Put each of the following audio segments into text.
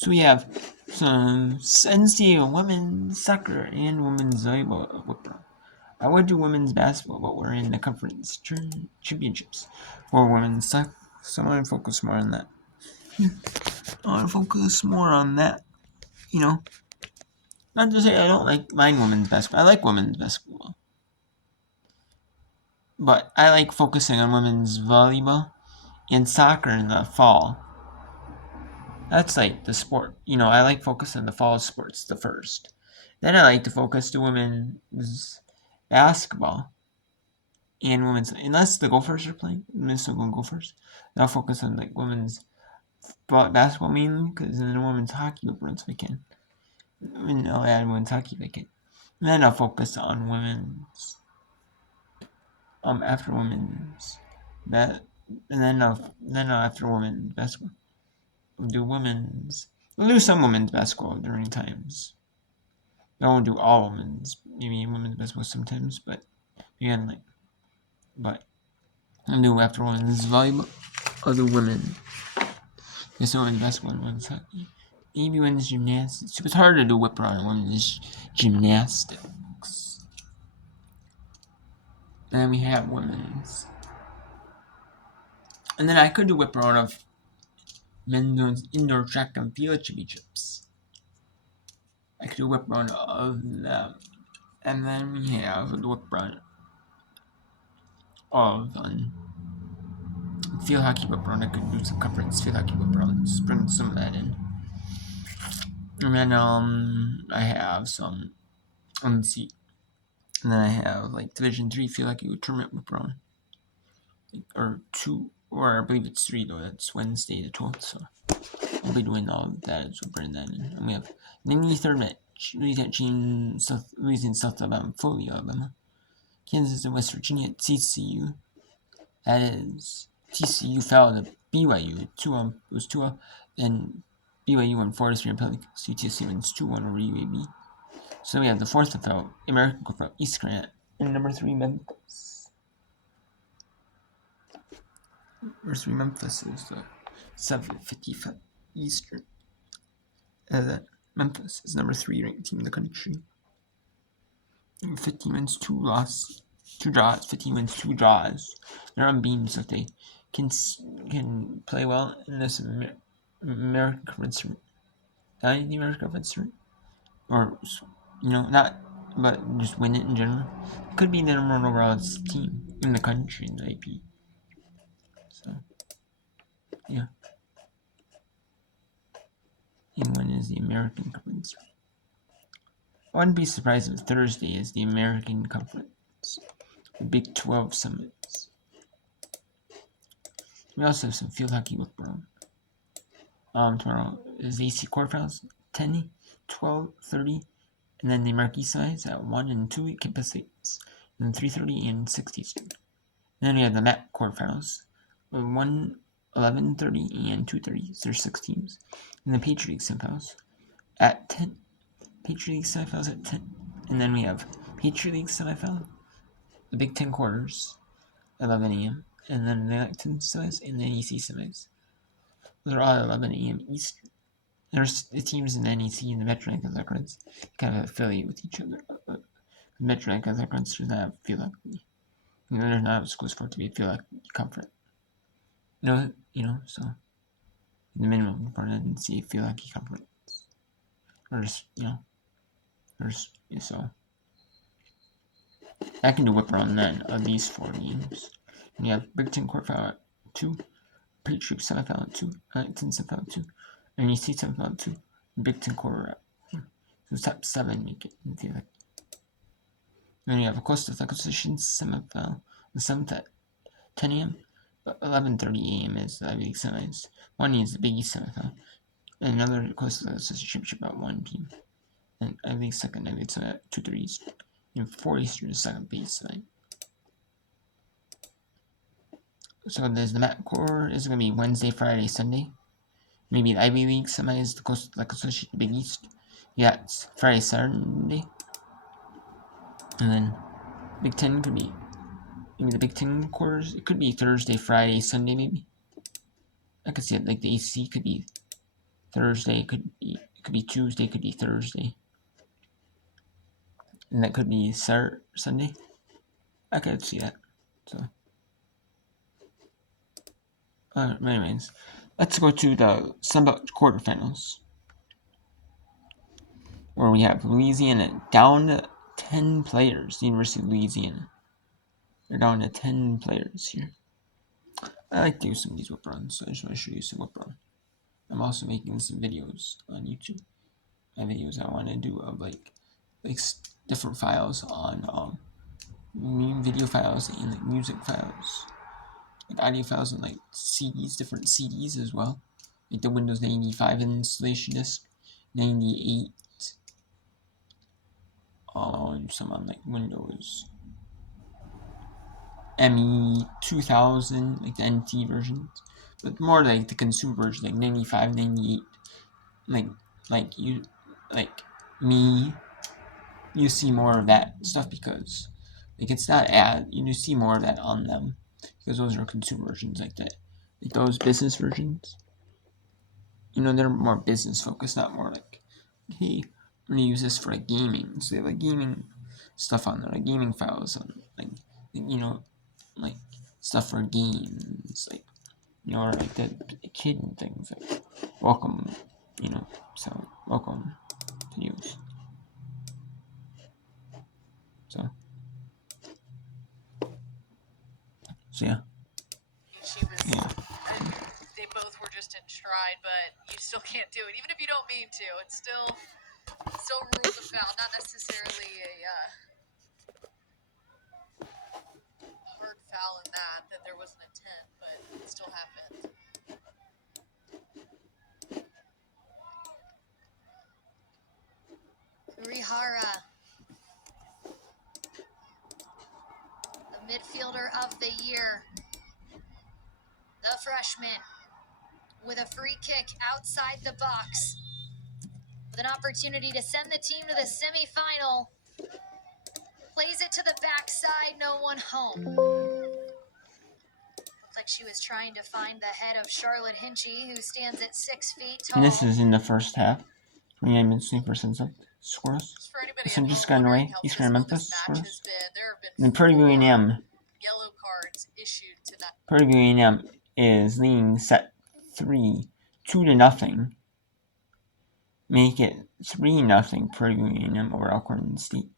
So we have some NCAA women's soccer and women's volleyball. I would do women's basketball, but we're in the conference championships for women's soccer, so I want to focus more on that. Not to say I don't mind women's basketball. I like women's basketball, but I like focusing on women's volleyball and soccer in the fall. That's like the sport. I like focusing on the fall sports the first. Then I like to focus to women's basketball and women's, unless the Gophers are playing, Minnesota Gophers. I'll focus on like women's basketball mainly, because then the women's hockey will run so I can. And I'll add women's hockey if I can. And then I'll focus on women's. After women's and then after women's basketball, we'll do some women's basketball during times. I won't do all maybe women's basketball sometimes, but again, I'll do after women's volleyball, I'll do women. There's no women's basketball and women's hockey. Maybe women's gymnastics. It's hard to do whip around women's gymnastics. And then we have women's. And then I could do whip around of men's indoor track and field championships. I could do whip around of them. And then we have the whip around of field hockey whip around. I could do some conference field hockey whip arounds, bring some of that in. And then I have some and then I have like Division 3 field hockey tournament whip around. Or 2, or I believe it's 3 though. That's Wednesday the 12th, so I'll be doing all of that as we'll bring that in. And we have the third match. Louisiana, South Alabama, Foley, Alabama. Kansas and West Virginia at TCU. That is TCU fell to BYU. It was 2-0. Then BYU won 4-3 on Pelicans. UTSA wins 2-1 over UAB. So we have the fourth FL, American Conference East Grant, and number 3 Memphis. Number 3 Memphis is the 7:55 Eastern. Memphis is number 3 ranked team in the country. 15 wins, 2 losses, 2 draws. 15 wins, 2 draws. They're unbeaten, so they can play well in this American Conference. Not in the American Conference, or not, but just win it in general. It could be the number 1 overall team in the country in the AP. So, yeah. And when is the American Conference? I wouldn't be surprised if Thursday is the American Conference, the Big 12 summits. We also have some field hockey with Brown. Tomorrow is the AC quarterfinals, 10, 12, 30, and then the American size at 1 and 2 at Campus States, and 3:30 and 6 Eastern. And then we have the MAC quarterfinals, 1, 11:30 and 2:30. So there's 6 teams. And the Patriot League semifinals at 10. Patriot League semifinals at 10. And then we have Patriot League semifinal, the Big Ten quarters, 11 a.m. And then the Atlantic semis and the NEC semis. Those are all 11 a.m. Eastern. There's the teams in the NEC and the Metro and Conference kind of affiliate with each other. The Metro and Conference does not have field hockey. They're not schools for it to be a field hockey conference. So the minimum for the NCAA field hockey conference. So I can do whip around then of these 4 games. And you have Big Ten quarterfinal at 2, Patriot semifinal at 2, Atlantic semifinal at 2, NEC semifinal at 2, Big Ten quarter at 2. So top 7 make it in field hockey. Then you have a Coastal Association semifinal, the 7th at 10 a.m. But 11:30 a.m. is the Ivy League semis. 1 is the Big East semifinal. And another Coastal Association championship at 1 p.m. And Ivy League second, Ivy League semi at 2:30 Eastern. And 4 Eastern is second base semi. So there's the MAC core is going to be Wednesday, Friday, Sunday. Maybe the Ivy League semi is the Coastal Association Big East. Yeah, it's Friday, Saturday. And then Big Ten could be maybe the Big Ten quarters. It could be Thursday, Friday, Sunday, maybe. I could see it like the ACC could be Thursday, it could be Tuesday, it could be Thursday, and that could be Sunday. I could see that. So, anyways, let's go to the Sunbelt quarterfinals, where we have Louisiana down to 10 players. The University of Louisiana, they're down to 10 players here. I like to do some of these whip runs, so I just want to show you some whip run. I'm also making some videos on YouTube. My videos I want to do of like different files on video files and like music files, like audio files and like CDs, different CDs as well, like the Windows 95 installation disk, 98, some on like Windows ME 2000, like the NT versions, but more like the consumer version, like 95, 98, like me. You see more of that stuff because like it's not you see more of that on them because those are consumer versions like that. Like those business versions, they're more business focused, not more like, hey, I'm gonna use this for like gaming. So they have like gaming stuff on there, like gaming files on like like stuff for games, like or like the kid and things like welcome, so welcome to use. So yeah. Yeah. They both were just in stride, but you still can't do it, even if you don't mean to. It's still rules of foul, not necessarily a hard foul in that there was an intent, but it still happened. Kurihara, the midfielder of the year, the freshman, with a free kick outside the box, with an opportunity to send the team to the semifinal. Plays it to the backside, no one home. Looked like she was trying to find the head of Charlotte Hinchy, who stands at 6 feet tall. And this is in the first half. 29 minutes, 20% of scores. So just got away. Eastern and Memphis scores. And then Purdue A&M. Yellow cards issued tonight. Purdue A&M is leading set 2-0. Make it 3-0 Purdue A&M over Alcorn State.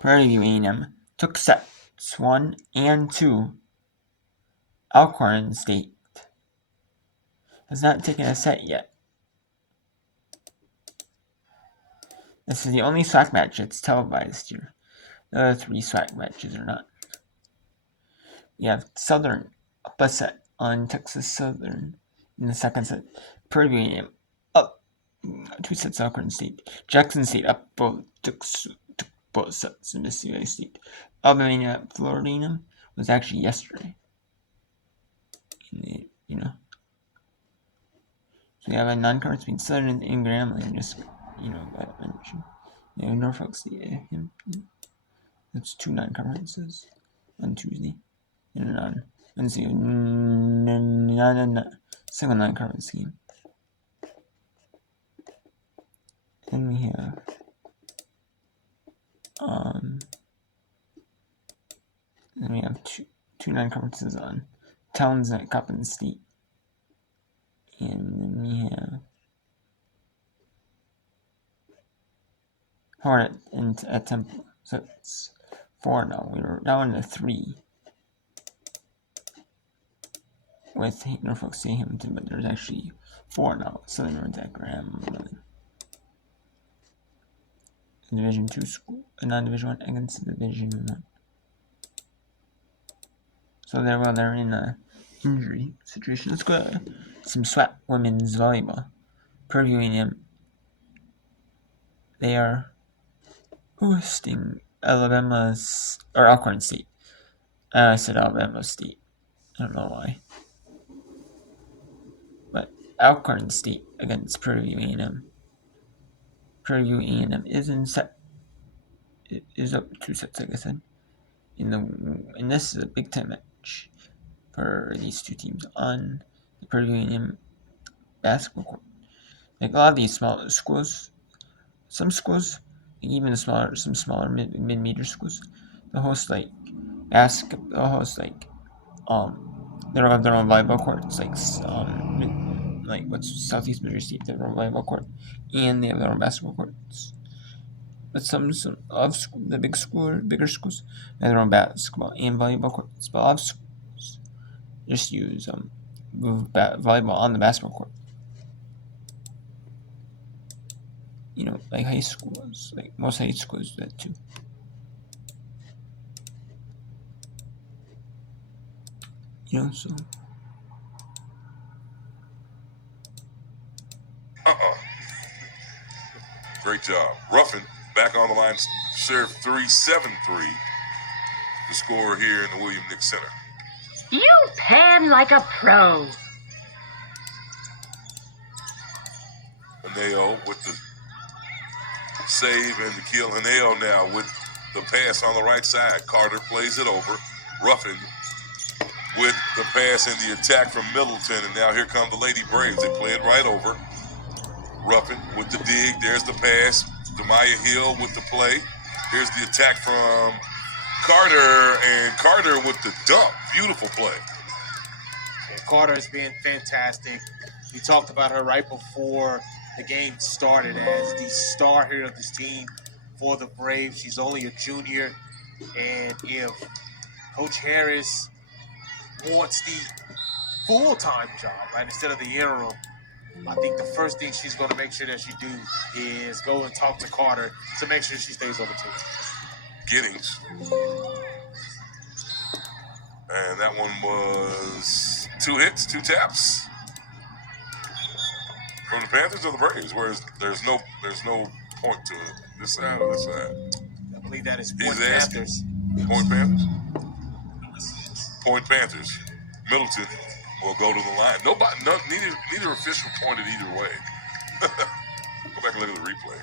Purdue A&M took sets 1 and 2. Alcorn State has not taken a set yet. This is the only SWAC match that's televised here. The other 3 SWAC matches are not. We have Southern up a set on Texas Southern in the second set. Purdue A&M up 2 sets. Alcorn State. Jackson State up took both sets in Mississippi State. Alabama Florida A&M was actually yesterday. So we have a non-conference between Southern and Grambling. Just that I mentioned. We have Norfolk State. That's 2 non-conferences on Tuesday. And on Wednesday, single non-conference game. Then we have two non-conferences on Townsend, Coppin State, and then we have Hornet at Temple. So it's 4 now. We were down to 3 with Norfolk State Hamilton, but there's actually 4 now. Southern North at Graham. Division 2 school, a non-Division 1 against Division 1. So they're in a injury situation. Let's go to some SWAC women's volleyball. Purdue A&M. They are hosting Alcorn State. I said Alabama State. I don't know why. But Alcorn State against Purdue A&M. Purdue A&M is in set. It is up 2 sets, like I said. And this is a big time match for these 2 teams on the Purdue A&M basketball court. Like a lot of these smaller schools, some schools, even some smaller mid-major schools, they'll host like they'll host like they don't have their own volleyball court. It's like what's Southeast Missouri State, their own volleyball court, and they have their own basketball courts. But some of the bigger schools have their own basketball and volleyball courts. But a lot of schools just use volleyball on the basketball court. You know, like high schools, like most high schools do that too. You know, so. Great job. Ruffin back on the line, serve 3-7-3. The score here in the William Nick Center. You pan like a pro. Haneo with the save and the kill. Haneo now with the pass on the right side. Carter plays it over. Ruffin with the pass and the attack from Middleton. And now here come the Lady Braves. They play it right over. Ruffin with the dig. There's the pass. Demaya Hill with the play. Here's the attack from Carter. And Carter with the dunk. Beautiful play. And Carter has been fantastic. We talked about her right before the game started as the star here of this team for the Braves. She's only a junior. And if Coach Harris wants the full-time job, right, instead of the interim, I think the first thing she's going to make sure that she do is go and talk to Carter to make sure she stays on the team. Giddings. And that one was 2 hits, 2 taps. From the Panthers or the Braves, whereas there's no point to it. This side or this side? I believe that is Point Panthers. Point Panthers? Point Panthers. Middleton will go to the line. Neither official pointed either way. Go back and look at the replay.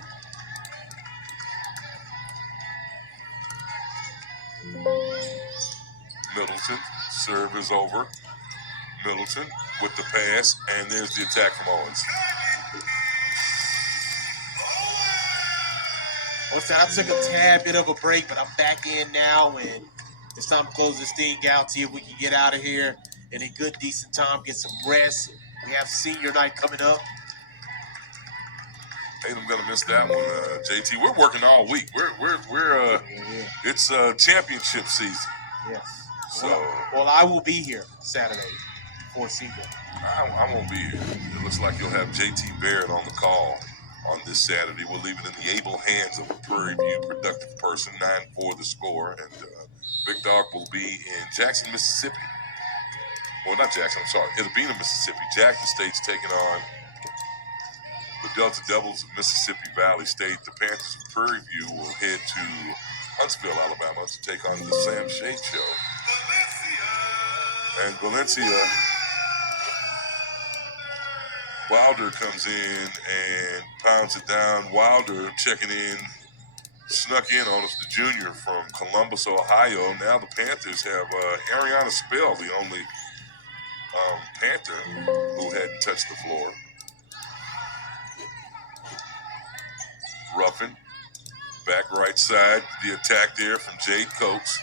Middleton, serve is over. Middleton with the pass, and there's the attack from Owens. I took a tad bit of a break, but I'm back in now, and it's time to close this thing out, see if we can get out of here in a good, decent time, get some rest. We have senior night coming up. Ain't I'm gonna miss that one, JT. We're working all week. It's championship season. Yes. So well, I will be here Saturday for senior. I won't be here. It looks like you'll have JT Barrett on the call on this Saturday. We'll leave it in the able hands of a Prairie View productive person. 9-4 the score, and Big Dog will be in Jackson, Mississippi. Well, not Jackson. I'm sorry. It'll be in Mississippi. Jackson State's taking on the Delta Devils of Mississippi Valley State. The Panthers of Prairie View will head to Huntsville, Alabama to take on the Sam Shade Show. And Valencia, Wilder comes in and pounds it down. Wilder checking in, snuck in on us, the junior from Columbus, Ohio. Now the Panthers have Ariana Spell, the only Panther who hadn't touched the floor. Ruffin, back right side, the attack there from Jade Coates.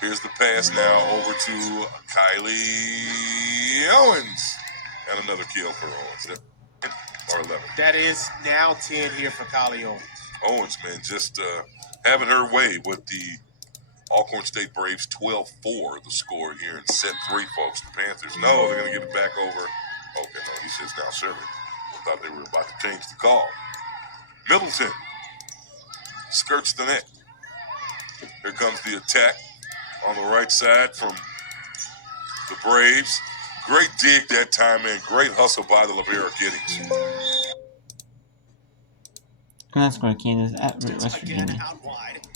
Here's the pass now over to Kylie Owens. And another kill for Owens. Or 11. That is now 10 here for Kylie Owens. Owens, man, just having her way with the Alcorn State Braves. 12-4 the score here in set 3, folks. The Panthers, no, they're going to get it back over. Okay, no, he says now serving. Thought they were about to change the call. Middleton skirts the net. Here comes the attack on the right side from the Braves. Great dig that time, and great hustle by the Lavera Giddings. And that's going to Kansas at West Virginia. Out wide.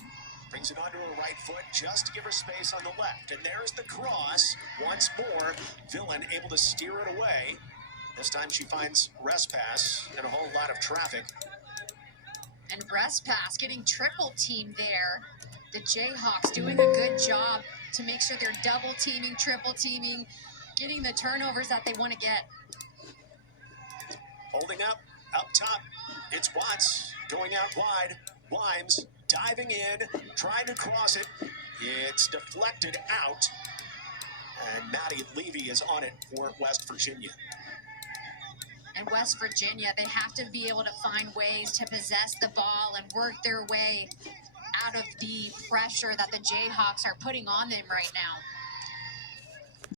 Brings it onto her right foot just to give her space on the left. And there's the cross. Once more, Villain able to steer it away. This time she finds Respass and a whole lot of traffic. And Respass getting triple teamed there. The Jayhawks doing a good job to make sure they're double teaming, triple teaming, getting the turnovers that they want to get. Coming up top, it's Watts going out wide. Wimes diving in, trying to cross it. It's deflected out. And Maddie Levy is on it for West Virginia. And West Virginia, they have to be able to find ways to possess the ball and work their way out of the pressure that the Jayhawks are putting on them right now.